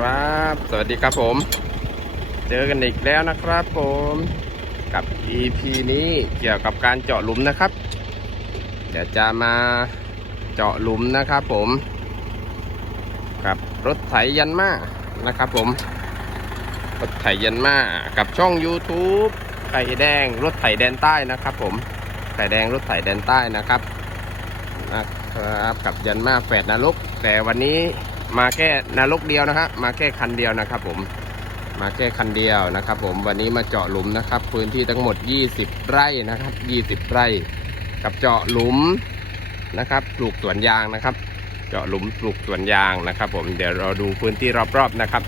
ครับ สวัสดีครับผม เจอกันอีกแล้วนะครับผมกับ EP นี้เกี่ยวกับการเจาะหลุมนะครับ เดี๋ยวจะมาเจาะหลุมนะครับผม กับรถไถยันมานะครับผม รถไถยันมากับช่อง YouTube ไข่แดงรถไถแดนใต้นะครับ ผมไข่แดงรถไถแดนใต้นะครับนะครับกับยันมาแฝดนรกแต่วันนี้ มาแค่นรกเดียวนะฮะมาแค่คันเดียวนะครับผมมาแค่คันเดียวนะครับ ผมวันนี้มาเจาะหลุมนะครับ พื้นที่ทั้งหมด 20 ไร่นะครับ 20 ไร่ กับเจาะหลุมนะครับปลูกสวนยางนะครับ เจาะหลุมปลูกสวนยางนะครับ ผมเดี๋ยวเราดูพื้นที่รอบๆนะครับ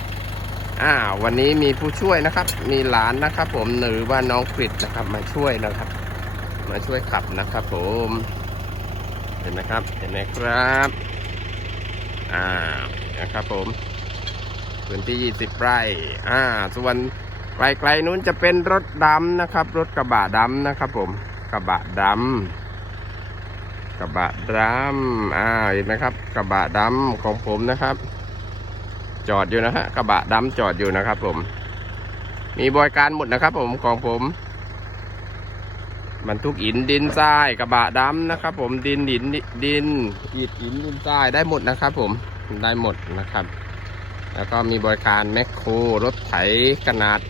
อ่าวันนี้มีผู้ช่วยนะครับ มีหลานนะครับ ผมหรือว่าน้องกริดนะครับมาช่วยนะครับ มาช่วยขับนะครับ ผมเห็นไหมครับเห็นไหมครับอ่า นะครับผมพื้นที่ 20 ไร่ อ่า ส่วนไกลๆนู้นจะเป็นรถดำนะครับ รถกระบะดำนะครับ ผม กระบะดำกระบะดำอ่า เห็นไหมครับ กระบะดำของผมนะครับ จอดอยู่นะฮะ กระบะดำจอดอยู่นะครับ ผม มีบริการหมดนะครับผมของผมบรรทุกอินดินทรายกระบะดำนะครับ ผมดินดินดินอิฐหินดินทรายได้หมดนะครับ ผม ได้หมดนะครับ แล้วก็มีบริการแมคโครรถไถขนาด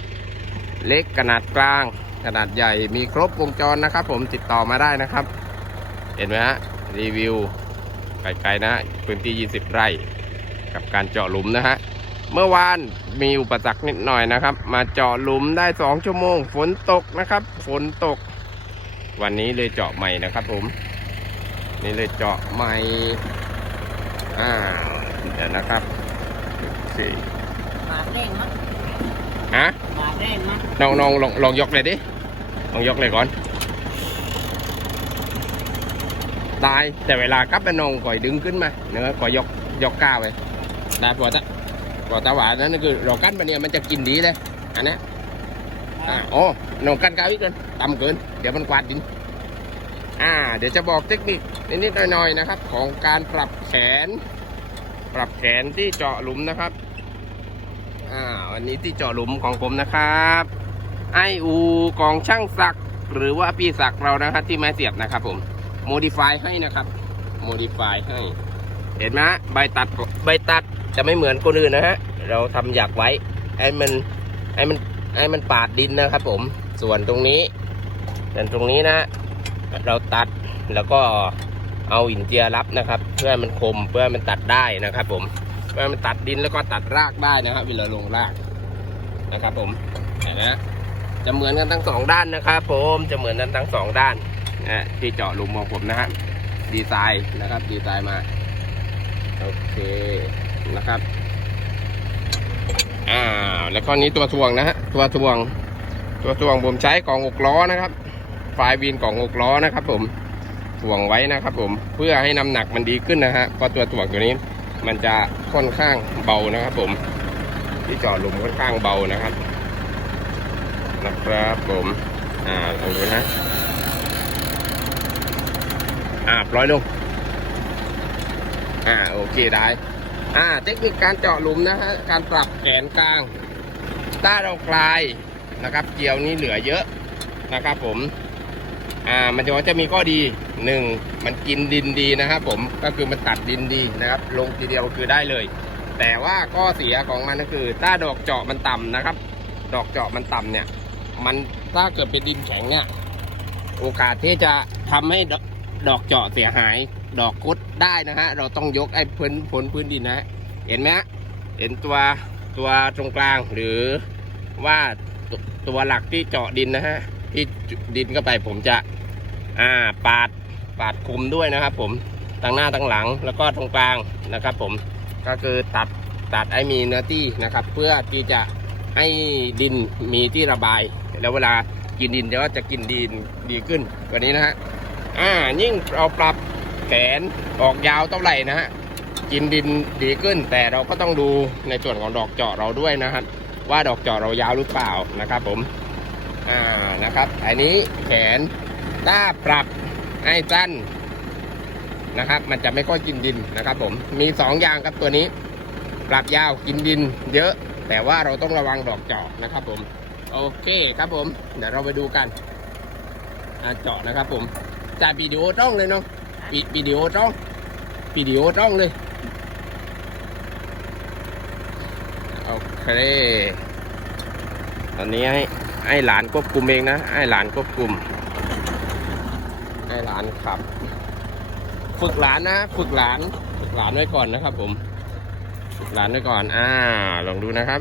เล็กขนาดกลาง ขนาดใหญ่มีครบวงจรนะครับ ผมติดต่อมาได้นะครับ เห็นไหมฮะรีวิวไกลๆนะพื้นที่ 20 ไร่กับการเจาะหลุมนะฮะเมื่อวานมีอุปสรรคนิดหน่อยนะครับ มาเจาะหลุมได้ 2 ชั่วโมง ฝนตกนะครับ ฝนตก วันนี้เลยเจาะใหม่นะครับผม นี่เลยเจาะใหม่ อ่าเดี๋ยวนะครับโอเคบาดแรงมั้งฮะบาดแรงมั้งลองลองลองลองยกเลยดิลองยกเลยก่อนตายแต่เวลากลับไปนองก่อยดึงขึ้นมาเนื้อก่อยยกยกก้าวไปได้ปวดตะปวดตาหวานนั่นคือเรากั้นไปเนี่ยมันจะกินดีเลยอันเนี้ยอ่าโอ้นองกั้นก้าวอีกเกินต่ำเกิน เดี๋ยวมันกวาดดิน อ่า เดี๋ยวจะบอกเทคนิคนิดๆหน่อยๆนะครับ ของการปรับแขน ปรับแขนที่เจาะหลุมนะครับ อ่า วันนี้ที่เจาะหลุมของผมนะครับ ไออูกองช่างศักหรือว่าพี่ศักเรานะครับที่ไม้เสียบนะครับ ผมโมดิฟายให้นะครับโมดิฟายให้ เห็นไหมใบตัดใบตัดจะไม่เหมือนคนอื่นนะฮะเราทำหยักไว้ให้มันให้มันให้มันปาดดินนะครับ ผมส่วนตรงนี้ส่วนตรงนี้นะ เราตัดแล้วก็เอาหินเจียรับนะครับ เพื่อมันคมเพื่อมันตัดได้นะครับ ผมเพื่อมันตัดดินแล้วก็ตัดรากได้นะครับ เวลาลงรากนะครับ ผมเห็นไหมฮะจะเหมือนกันทั้งสองด้านนะครับ ผมจะเหมือนกันทั้งสองด้านนะที่เจาะหลุมของผมนะฮะดีไซน์นะครับ ดีไซน์มาโอเคนะครับอ่าแล้วก็นี้ตัวทวงนะฮะตัวทวง ตัวทวงผมใช้ของหกล้อนะครับ ไฟวินของหกล้อนะครับ ผมถ่วงไว้นะครับ ผมเพื่อให้น้ำหนักมันดีขึ้นนะฮะเพราะตัวถ่วงตัวนี้มันจะค่อนข้างเบานะครับ ผม ที่เจาะหลุมค่อนข้างเบานะครับ นะครับผมอ่าลองดูนะอ่าปล่อยลงอ่าโอเคได้อ่าเทคนิคการเจาะหลุมนะฮะการปรับแขนกลางต้าเรากลายนะครับ เกียวนี้เหลือเยอะนะครับผม อ่ามันจะว่าจะมีข้อดีหนึ่งมันกินดินดีนะครับผมก็คือมันตัดดินดีนะครับ ลงทีเดียวคือได้เลย แต่ว่าข้อเสียของมันก็คือ ถ้าดอกเจาะมันต่ำนะครับ ดอกเจาะมันต่ำเนี่ย มันถ้าเกิดเป็นดินแข็งเนี่ยโอกาสที่จะทำให้ดอกดอกเจาะเสียหาย ดอกคุดได้นะฮะเราต้องยกไอ้พื้นผลพื้นดินนะเห็นไหมฮะเห็นตัวตัวตรงกลางหรือว่าตตัวหลักที่เจาะดินนะฮะ ที่ดินเข้าไปผมจะอ่าปาดปาดคุมด้วยนะครับผมทั้งหน้าทั้งหลังแล้วก็ตรงกลางนะครับ ผมก็คือตัดตัดไอ้มีเนื้อที่นะครับ เพื่อที่จะให้ดินมีที่ระบาย แล้วเวลากินดินเดี๋ยวจะกินดินดีขึ้นกว่านี้นะฮะอ่ายิ่งเราปรับแขนออกยาวเท่าไหร่นะฮะกินดินดีขึ้น แต่เราก็ต้องดูในส่วนของดอกเจาะเราด้วยนะครับว่าดอกเจาะเรายาวหรือเปล่านะครับผม อ่านะครับ อันนี้แขนถ้าปรับให้สั้นนะครับ มันจะไม่ค่อยกินดินนะครับ ผมมีสองอย่างครับตัวนี้ ปรับยาวกินดิน เยอะ แต่ว่าเราต้องระวังดอกเจาะนะครับ ผม โอเคครับผม เดี๋ยวเราไปดูกันอะเจาะนะครับ ผมจ่ายวิดีโอจ้องเลยเนาะวิวิดีโอจ้องวิดีโอจ้องเลยโอเคตอนนี้ให้ ให้หลานควบคุมเองนะให้หลานควบคุมให้หลานขับ ฝึกหลานนะ ฝึกหลาน ฝึกหลานไว้ก่อนนะครับผม ฝึกหลานไว้ก่อน อ่า ลองดูนะครับ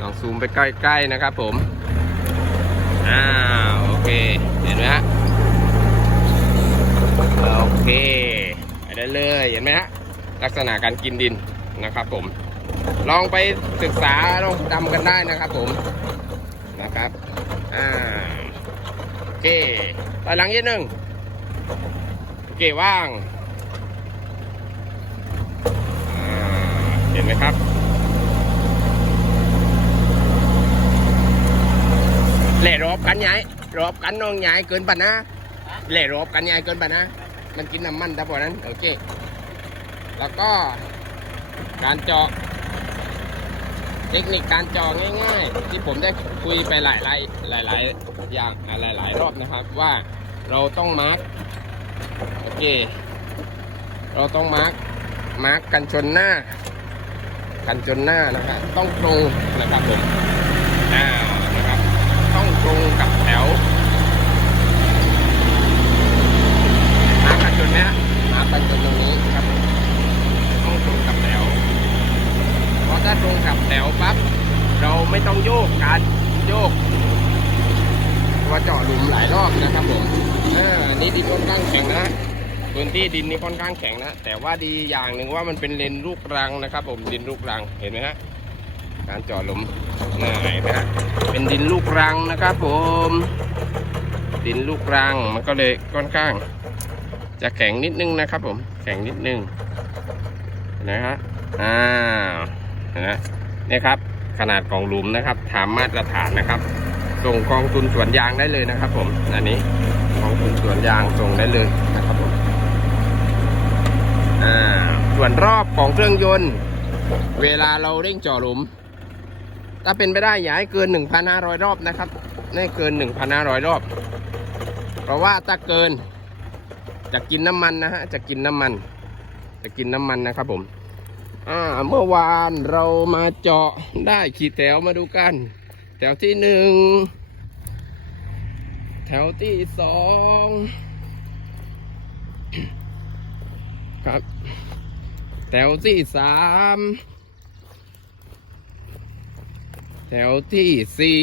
ลองซูมไปใกล้ๆนะครับผม อ่า โอเค เห็นไหมฮะ โอเค ไปได้เลย เห็นไหมฮะ ลักษณะการกินดินนะครับผม ลองไปศึกษาลองจำกันได้นะครับผม นะครับ อ่าโอเคต่อหลังนิดนึงโอเคว่างอ่าเห็นไหมครับเล่รอบกันใหญ่รอบกันน้องใหญ่เกินปันะเล่รอบกันใหญ่เกินปันนะ มันกินน้ำมันแต่พอนั้นโอเค แล้วก็การเจาะ เทคนิคการจาะง่ายๆ ที่ผมได้คุยไปหลายหลายหลายๆอย่างหลายหลายๆรอบนะครับว่าเราต้องมาร์กโอเค เราต้องมาร์กมาร์กกันชนหน้า กันชนหน้านะครับต้องตรงนะครับผมอ่านะครับ ต้องตรงกับแถวมาร์กกันชนเนี้ยมาร์กกันชนตรงนี้ครับผมต้องตรงกับแถว เพราะ ถ้าตรงกับแถวปั๊บเราไม่ต้องโยกการโยกว่าเจาะหลุมหลายรอบนะครับผมเออนี่ดินค่อนข้างแข็งนะพื้นที่ดินนี่ค่อนข้างแข็งนะแต่ว่าดีอย่างหนึ่งว่ามันเป็นเลนลูกรังนะครับ ผมดินลูกรังเห็นไหมฮะการเจาะหลุมน่าเห็นไหมฮะเป็นดินลูกรังนะครับ ผม ดินลูกรังมันก็เลยค่อนข้าง จะแข็งนิดนึงนะครับ ผมแข็งนิดนึงเห็นไหมฮะอ่า นะนี่ครับ ขนาดของหลุมนะครับถามมาตรฐานนะครับ ส่งกองทุนสวนยางได้เลยนะครับ ผมอันนี้กองทุนสวนยางส่งได้เลยนะครับผมอ่าส่วนรอบของเครื่องยนต์ เวลาเราเร่งเจ่อหลุม ถ้าเป็นไปได้อย่าให้เกิน 1,500 รอบนะครับไม่เกิน 1,500 รอบ เพราะว่าถ้าเกินจะกินน้ำมันนะฮะจะกินน้ำมัน จะกินน้ำมันนะครับผม อ่า เมื่อวานเรามาเจาะได้ขีดแถวมาดูกัน แถวที่หนึ่ง แถวที่สอง ครับ แถวที่สาม แถวที่สี่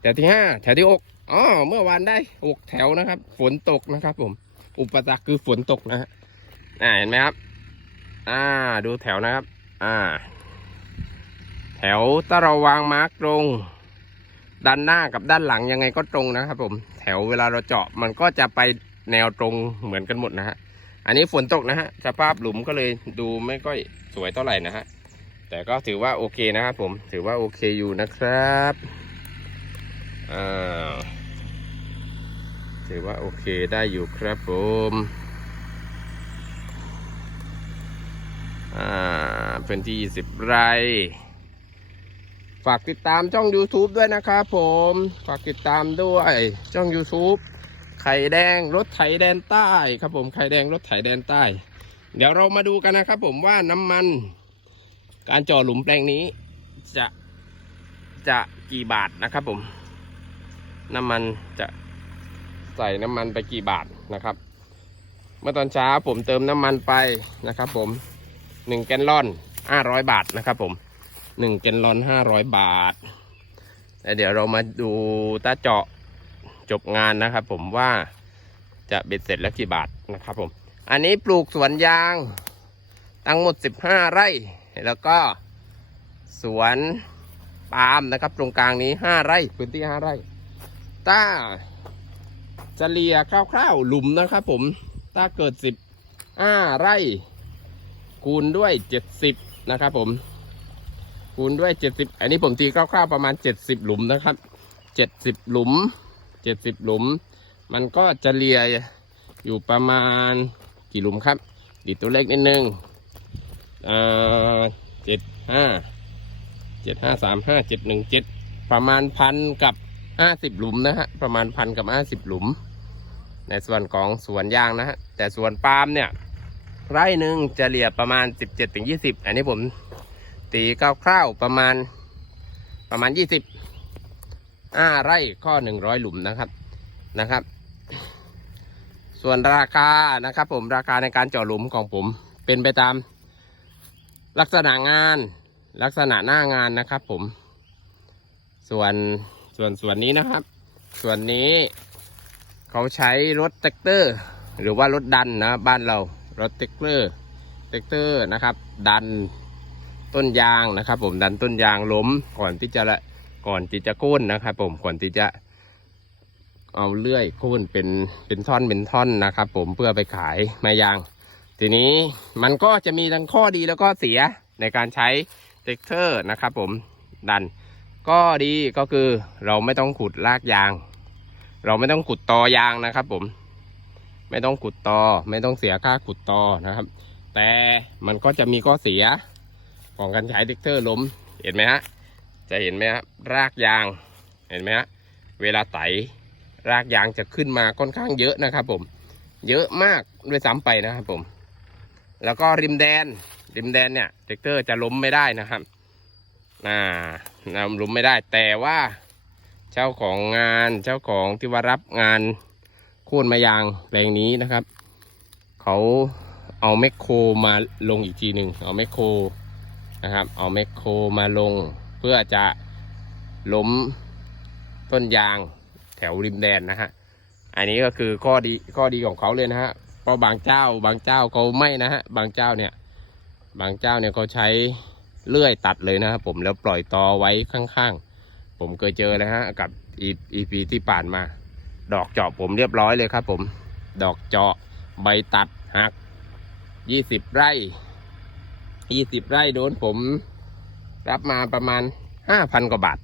แถวที่ห้า แถวที่หกอ๋อ เมื่อวานได้หกแถวนะครับ ฝนตกนะครับผม อุปสรรคคือฝนตกนะฮะ อ่าเห็นไหมครับ อ่า ดูแถวนะครับ อ่า แถวถ้าเราวางมาร์กตรงด้านหน้ากับด้านหลังยังไงก็ตรงนะครับ ผม แถวเวลาเราเจาะมันก็จะไปแนวตรงเหมือนกันหมดนะฮะ อันนี้ฝนตกนะฮะสภาพหลุมก็เลยดูไม่ค่อยสวยเท่าไหร่นะฮะ แต่ก็ถือว่าโอเคนะครับผม ถือว่าโอเคอยู่นะครับอ่าถือว่าโอเคได้อยู่ครับผม อ่าพื้นที่20ไร่ ฝากติดตามช่อง YouTube ด้วยนะครับผม ฝากติดตามด้วยช่อง YouTube ไข่แดงรถไถแดนใต้ครับผมไข่แดงรถไถแดนใต้ เดี๋ยวเรามาดูกันนะครับผมว่าน้ำมัน การเจ่อหลุมแปลงนี้จะจะกี่บาทนะครับผม น้ำมันจะใส่น้ำมันไปกี่บาทนะครับ เมื่อตอนเช้าผมเติมน้ำมันไปนะครับผม หนึ่งแกนลอนห้าร้อยบาทนะครับผมหนึ่งแกนลอนห้าร้อยบาทแล้วเดี๋ยวเรามาดูตาเจาะจบงานนะครับผมว่าจะเบ็ดเสร็จแล้วกี่บาทนะครับผม อันนี้ปลูกสวนยางทั้งหมดสิบห้าไร่ แล้วก็สวนปาล์มนะครับ ตรงกลางนี้ห้าไร่พื้นที่ห้าไร่ถ้าจะเลียคร่าวๆหลุมนะครับผม ถ้าเกิดสิบห้าไร่ คูณด้วยเจ็ดสิบนะครับผม คูณด้วยเจ็ดสิบอันนี้ผมตีคร่าวๆประมาณเจ็ดสิบหลุมนะครับเจ็ดสิบหลุมเจ็ดสิบหลุม มันก็จะเลียอยู่ประมาณกี่หลุมครับดีตัวเลขนิดนึงอ่าเจ็ดห้าเจ็ดห้าสามห้าเจ็ดหนึ่งเจ็ดประมาณพันกับห้าสิบหลุมนะฮะประมาณพันกับห้าสิบหลุม ในส่วนของสวนยางนะฮะแต่สวนปาล์มเนี่ย ไร่หนึ่งจะเหลี่ยประมาณสิบเจ็ดถึงยี่สิบอันนี้ผมตีคร่าวๆประมาณประมาณยี่สิบห้าไร่ข้อหนึ่งร้อยหลุมนะครับนะครับ ส่วนราคานะครับ ผมราคาในการเจาะหลุมของผมเป็นไปตามลักษณะงานลักษณะหน้างานนะครับ ผม ส่วนส่วนส่วนนี้นะครับ ส่วนนี้เขาใช้รถแท็กเตอร์ หรือว่ารถดันนะบ้านเรา รถแท็กเตอร์แท็กเตอร์นะครับ ดันต้นยางนะครับ ผมดันต้นยางล้มก่อนที่จะละก่อนที่จะโค่นนะครับ ผมก่อนที่จะเอาเลื่อยโค่นเป็นเป็นท่อนเป็นท่อนนะครับ ผมเพื่อไปขายไม้ยาง ทีนี้มันก็จะมีทั้งข้อดีแล้วก็เสียในการใช้เทคเตอร์นะครับ ผมดันก็ดีก็คือเราไม่ต้องขุดรากยาง เราไม่ต้องขุดตอยางนะครับ ผม ไม่ต้องขุดตอ ไม่ต้องเสียค่าขุดตอนะครับ แต่มันก็จะมีข้อเสียของการใช้เทคเตอร์ล้มเห็นไหมฮะจะเห็นไหมฮะรากยางเห็นไหมฮะเวลาไถรากยางจะขึ้นมาค่อนข้างเยอะนะครับ ผม เยอะมากด้วยซ้ำไปนะครับผม แล้วก็ริมแดน ริมแดนเนี่ยเทคเตอร์จะล้มไม่ได้นะครับอ่านำล้มไม่ได้แต่ว่า เจ้าของงานเจ้าของที่ว่ารับงาน ค่นมายางแปลงนี้นะครับ เขาเอาแมคโครมาลงอีกทีหนึ่งเอาแมคโครนะครับ เอาแมคโครมาลง เพื่อจะล้มต้นยางแถวริมแดนนะฮะอันนี้ก็คือข้อดีข้อดีของเขาเลยนะฮะเพราะบางเจ้าบางเจ้าเขาไม่นะฮะบางเจ้าเนี่ย บางเจ้าเนี่ยเขาใช้เลื่อยตัดเลยนะครับผมแล้วปล่อยตอไว้ข้างๆ ผมเคยเจอแล้วฮะกับอีพีที่ผ่านมา ดอกเจาะผมเรียบร้อยเลยครับผม ดอกเจาะใบตัดหักยี่สิบไร่ยี่สิบไร่โดนผม รับมาประมาณห้าพันกว่าบาท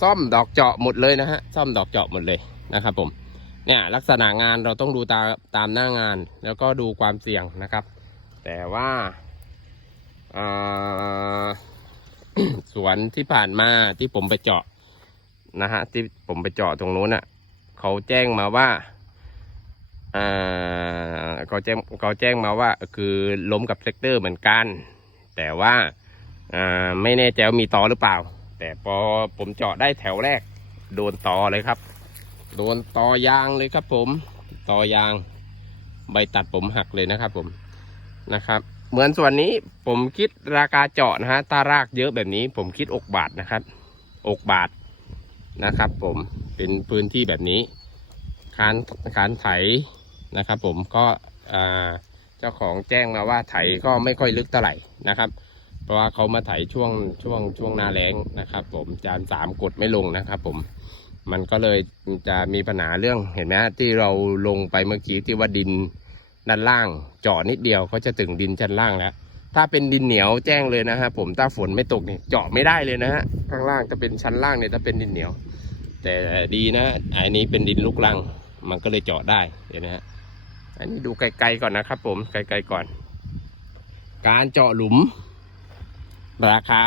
ซ่อมดอกเจาะหมดเลยนะฮะ ซ่อมดอกเจาะหมดเลยนะครับผม เนี่ยลักษณะงานเราต้องดูตาตามหน้างาน แล้วก็ดูความเสี่ยงนะครับ แต่ว่าอ่าสวนที่ผ่านมาที่ผมไปเจาะนะฮะที่ผมไปเจาะตรงนู้นอะ เขาแจ้งมาว่าอ่าเขาแจ้งเขาแจ้งมาว่าคือล้มกับเซกเตอร์เหมือนกัน แต่ว่าอ่าไม่แน่ใจว่ามีตอหรือเปล่า แต่พอผมเจาะได้แถวแรก โดนตอเลยครับ โดนตอยางเลยครับผมตอยาง ใบตัดผมหักเลยนะครับผมนะครับ เหมือนส่วนนี้ผมคิดราคาเจาะนะฮะถ้ารากเยอะแบบนี้ผมคิดอกบาทนะครับอกบาทนะครับผม เป็นพื้นที่แบบนี้ คานคานไถนะครับ ผมก็เจ้าของแจ้งมาว่าไถก็ไม่ค่อยลึกเท่าไหร่นะครับ เพราะว่าเขามาไถช่วงช่วงช่วงหน้าแรงนะครับ ผมจานสามกดไม่ลงนะครับ ผมมันก็เลยจะมีปัญหาเรื่องเห็นไหมที่เราลงไปเมื่อกี้ที่ว่าดินด้านล่างเจาะนิดเดียวก็จะถึงดินชั้นล่างแล้วถ้าเป็นดินเหนียวแจ้งเลยนะฮะผมถ้าฝนไม่ตกเนี่ยเจาะไม่ได้เลยนะฮะข้างล่างจะเป็นชั้นล่างเนี่ยถ้าเป็นดินเหนียว แต่ดีนะ อันนี้เป็นดินลูกรัง มันก็เลยเจาะได้เห็นไหมฮะ อันนี้ดูไกลๆก่อนนะครับ ผมไกลๆก่อน การเจาะหลุม ราคา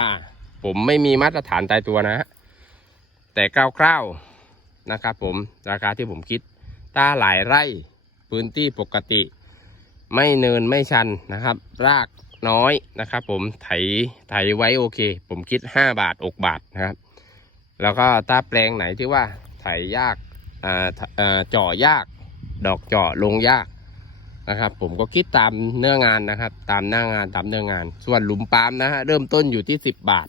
ผมไม่มีมาตรฐานตายตัวนะ แต่คร่าวๆนะครับผมราคาที่ผมคิดถ้าหลายไร่พื้นที่ปกติ ไม่เนินไม่ชันนะครับ รากน้อยนะครับ ผมไถไถไว้โอเค ผมคิด 5 บาทอกบาทนะครับ แล้วก็ถ้าแปลงไหนที่ว่าไถยากเจาะยาก ดอกเจาะลงยากนะครับ ผมก็คิดตามเนื้องานนะครับ ตามหน้างานตามเนื้องาน ส่วนหลุมปาล์มนะฮะเริ่มต้นอยู่ที่ 10 บาท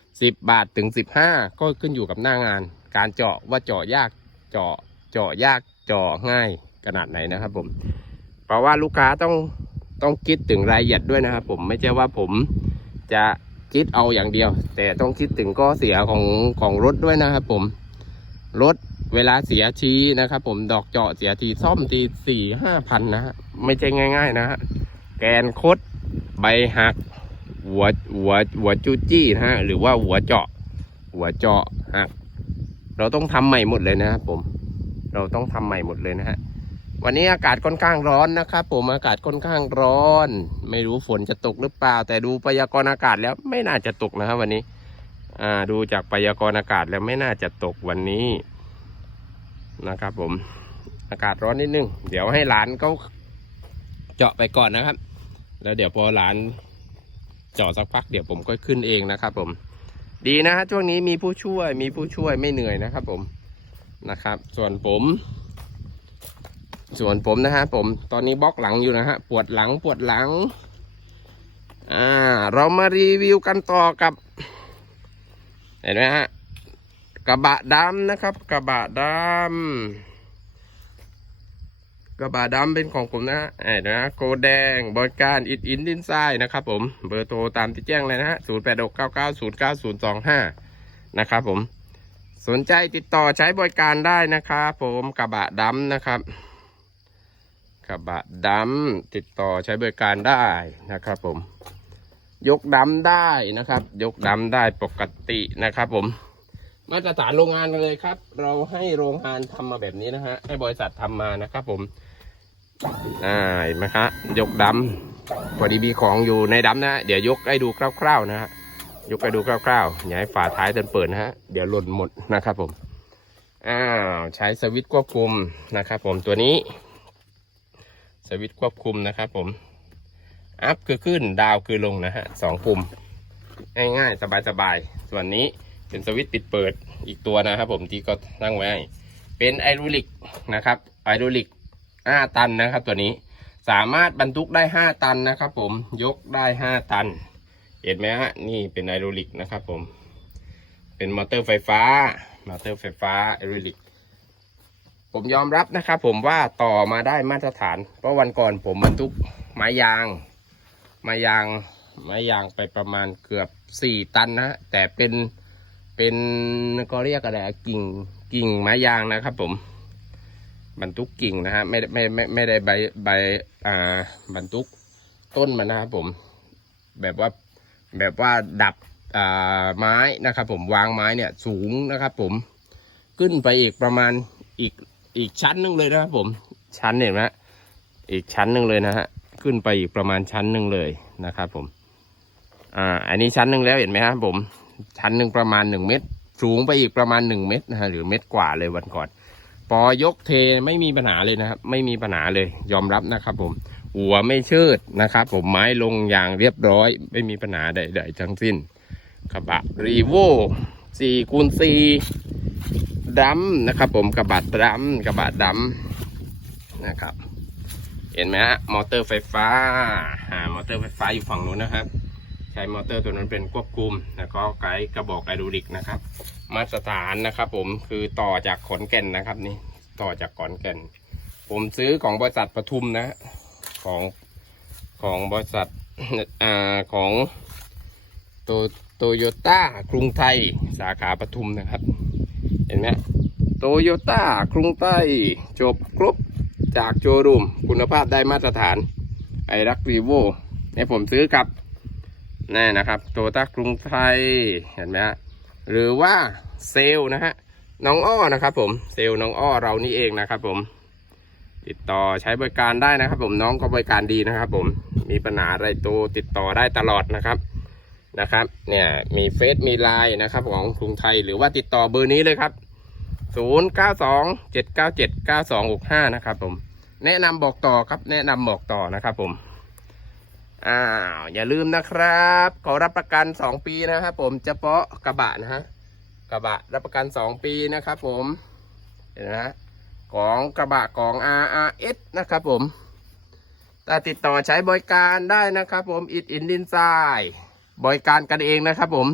10 บาทถึง 15 ก็ขึ้นอยู่กับหน้างาน การเจาะว่าเจาะยากเจาะเจาะยากเจาะง่ายขนาดไหนนะครับ ผม เพราะว่าลูกค้าต้องต้องคิดถึงรายละเอียดด้วยนะครับ ผมไม่ใช่ว่าผมจะ คิดเอาอย่างเดียว แต่ต้องคิดถึงข้อเสียของของรถด้วยนะครับผม รถเวลาเสียทีนะครับผมดอกเจาะเสียทีซ่อมทีสี่ห้าพันนะฮะไม่ใช่ง่าย ๆ นะฮะแกนคดใบหัก หัวหัวหัวจูจี้นะฮะหรือว่าหัวเจาะ หัวเจาะหักเราต้องทำใหม่หมดเลยนะครับผม เราต้องทำใหม่หมดเลยนะฮะ วันนี้อากาศค่อนข้างร้อนนะครับ ผมอากาศค่อนข้างร้อน ไม่รู้ฝนจะตกหรือเปล่า แต่ดูพยากรณ์อากาศแล้วไม่น่าจะตกนะครับ วันนี้ อ่าดูจากพยากรณ์อากาศแล้วไม่น่าจะตกวันนี้นะครับ ผมอากาศร้อนนิดนึง เดี๋ยวให้หลานเขาเจาะไปก่อนนะครับ แล้วเดี๋ยวพอหลานเจาะสักพักเดี๋ยวผมก็ขึ้นเองนะครับ ผม ดีนะฮะช่วงนี้มีผู้ช่วยมีผู้ช่วยไม่เหนื่อยนะครับ ผมนะครับ ส่วนผม ส่วนผมนะฮะผมตอนนี้บล็อกหลังอยู่นะฮะปวดหลังปวดหลัง อ่า เรามารีวิวกันต่อกับ เห็นไหมฮะกระบะดำนะครับ กระบะดำกระบะดำเป็นของผมนะฮะเห็นไหมฮะโกแดงบริการอิดอินดินไซด์นะครับ ผมเบอร์โทรตามที่แจ้งเลยนะฮะศูนย์แปดหกเก้าเก้าศูนย์เก้าศูนย์สองห้านะครับผมสนใจติดต่อใช้บริการได้นะครับผมกระบะดำนะครับ กระบะดำติดต่อใช้บริการได้นะครับผม ยกดำได้นะครับ ยกดำได้ปกตินะครับผม มาตรฐานโรงงานเลยครับ เราให้โรงงานทำมาแบบนี้นะฮะให้บริษัททำมานะครับผมอ่าเห็นไหมครับยกดำพอดีมีของอยู่ในดำนะเดี๋ยวยกให้ดูคร่าวๆนะฮะยกให้ดูคร่าวๆอย่าให้ฝาท้ายเดินเปิดนะฮะ เดี๋ยวหล่นหมดนะครับผม อ้าว ใช้สวิตช์ควบคุมนะครับผมตัวนี้ สวิตช์ควบคุมนะครับผมอัพคือขึ้นดาวคือลงนะฮะสองปุ่ม ง่ายๆ สบายๆ ส่วนนี้เป็นสวิตช์ปิดเปิดอีกตัวนะครับผมที่ก็ตั้งไว้ เป็นไอรูลิกนะครับไอรูลิกห้าตันนะครับตัวนี้สามารถบรรทุกได้ห้าตันนะครับผมยกได้ห้าตัน เห็นไหมฮะนี่เป็นไอรูลิกนะครับผมเป็นมอเตอร์ไฟฟ้ามอเตอร์ไฟฟ้าไอรูลิก ผมยอมรับนะครับผมว่าต่อมาได้มาตรฐาน เพราะวันก่อนผมบรรทุกไม้ยางไม้ยางไม้ยางไปประมาณเกือบสี่ตันนะแต่เป็นเป็นก็เรียกอะไรกิ่งกิ่งไม้ยางนะครับ ผมบรรทุกกิ่งนะฮะไม่ไม่ไม่ไม่ได้ใบใบอ่าบรรทุกต้นมันนะครับผม แบบว่าแบบว่าดับอ่าไม้นะครับ ผมวางไม้เนี่ยสูงนะครับ ผมขึ้นไปอีกประมาณอีก อีกชั้นหนึ่งเลยนะครับผม ชั้นเห็นไหมฮะอีกชั้นหนึ่งเลยนะฮะขึ้นไปอีกประมาณชั้นหนึ่งเลยนะครับผมอ่าอันนี้ชั้นหนึ่งแล้วเห็นไหมครับผม ชั้นหนึ่งประมาณหนึ่งเมตร สูงไปอีกประมาณหนึ่งเมตรนะฮะหรือเมตรกว่าเลยวันก่อนปอยกเทไม่มีปัญหาเลยนะครับ ไม่มีปัญหาเลย ยอมรับนะครับ ผม หัวไม่เชิดนะครับ ผมไม้ลงอย่างเรียบร้อย ไม่มีปัญหาใด ๆ ทั้งสิ้นกระบะรีโวสี่คูณสี่ ดัมนะครับ ผมกระบะดัมกระบะดัมนะครับ เห็นไหมฮะมอเตอร์ไฟฟ้าอ่ามอเตอร์ไฟฟ้าอยู่ฝั่งนู้นนะครับ ใช้มอเตอร์ตัวนั้นเป็นควบคุมแล้วก็ไกด์กระบอกไอดูริกนะครับ มาตรฐานนะครับ ผมคือต่อจากขอนแก่นนะครับนี่ต่อจากขอนแก่น ผมซื้อของบริษัทปทุมนะของของบริษัทอ่าของโตโตโยต้ากรุงไทยสาขาปทุมนะครับ เห็นไหมโตโยต้ากรุงไทยจบครบจากโชว์รูมคุณภาพได้มาตรฐานไอรักรีโวเนี่ยผมซื้อกับนี่นะครับโตต้ากรุงไทยเห็นไหมฮะหรือว่าเซลนะฮะน้องอ้อนะครับผมเซลน้องอ้อเรานี่เองนะครับผม ติดต่อใช้บริการได้นะครับ ผมน้องก็บริการดีนะครับ ผมมีปัญหาอะไรโตติดต่อได้ตลอดนะครับ นะครับ เนี่ยมีเฟซมีไลน์นะครับของกรุงไทยหรือว่าติดต่อเบอร์นี้เลยครับศูนย์เก้าสองเจ็ดเก้าเจ็ดเก้าสองหกห้านะครับผม แนะนำบอกต่อครับแนะนำบอกต่อนะครับผมอ้าวอย่าลืมนะครับ ขอรับประกันสองปีนะครับผมเฉพาะกระบะนะฮะกระบะรับประกันสองปีนะครับผมเห็นไหมฮะของกระบะของ RRS นะครับผมถ้าติดต่อใช้บริการได้นะครับผมอิดอินดินทราย บริการกันเองนะครับผม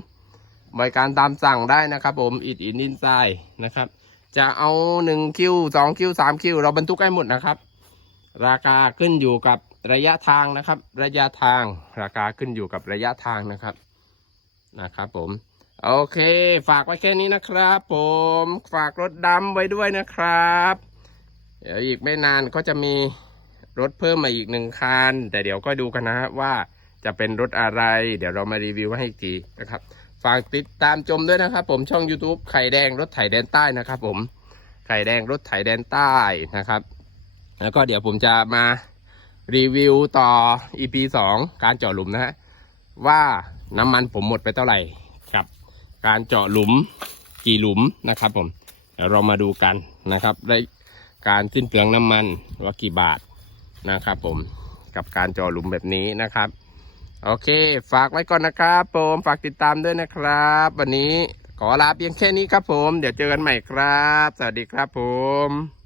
บริการตามสั่งได้นะครับผมอิดอินดินทรายนะครับ จะเอาหนึ่งคิวสองคิวสามคิวเราบรรทุกให้หมดนะครับ ราคาขึ้นอยู่กับระยะทางนะครับ ระยะทางราคาขึ้นอยู่กับระยะทางนะครับนะครับผม โอเค ฝากไว้แค่นี้นะครับผมฝากรถดำไว้ด้วยนะครับ เดี๋ยวอีกไม่นานก็จะมีรถเพิ่มมาอีกหนึ่งคัน แต่เดี๋ยวก็ดูกันนะฮะว่า จะเป็นรถอะไร เดี๋ยวเรามารีวิวให้อีกทีนะครับ ฝากติดตามชมด้วยนะครับ ผมช่อง YouTube ไข่แดงรถไถแดนใต้นะครับ ผมไข่แดงรถไถแดนใต้นะครับ แล้วก็เดี๋ยวผมจะมารีวิวต่อ EP 2 การเจาะหลุมนะฮะว่าน้ำมันผมหมดไปเท่าไหร่กับการเจาะหลุมกี่หลุมนะครับ ผมเดี๋ยวเรามาดูกันนะครับได้การสิ้นเปลืองน้ำมันว่ากี่บาทนะครับ ผมกับการเจาะหลุมแบบนี้นะครับ โอเค ฝากไว้ก่อนนะครับผมฝากติดตามด้วยนะครับ วันนี้ขอลาเพียงแค่นี้ครับผม เดี๋ยวเจอกันใหม่ครับ สวัสดีครับผม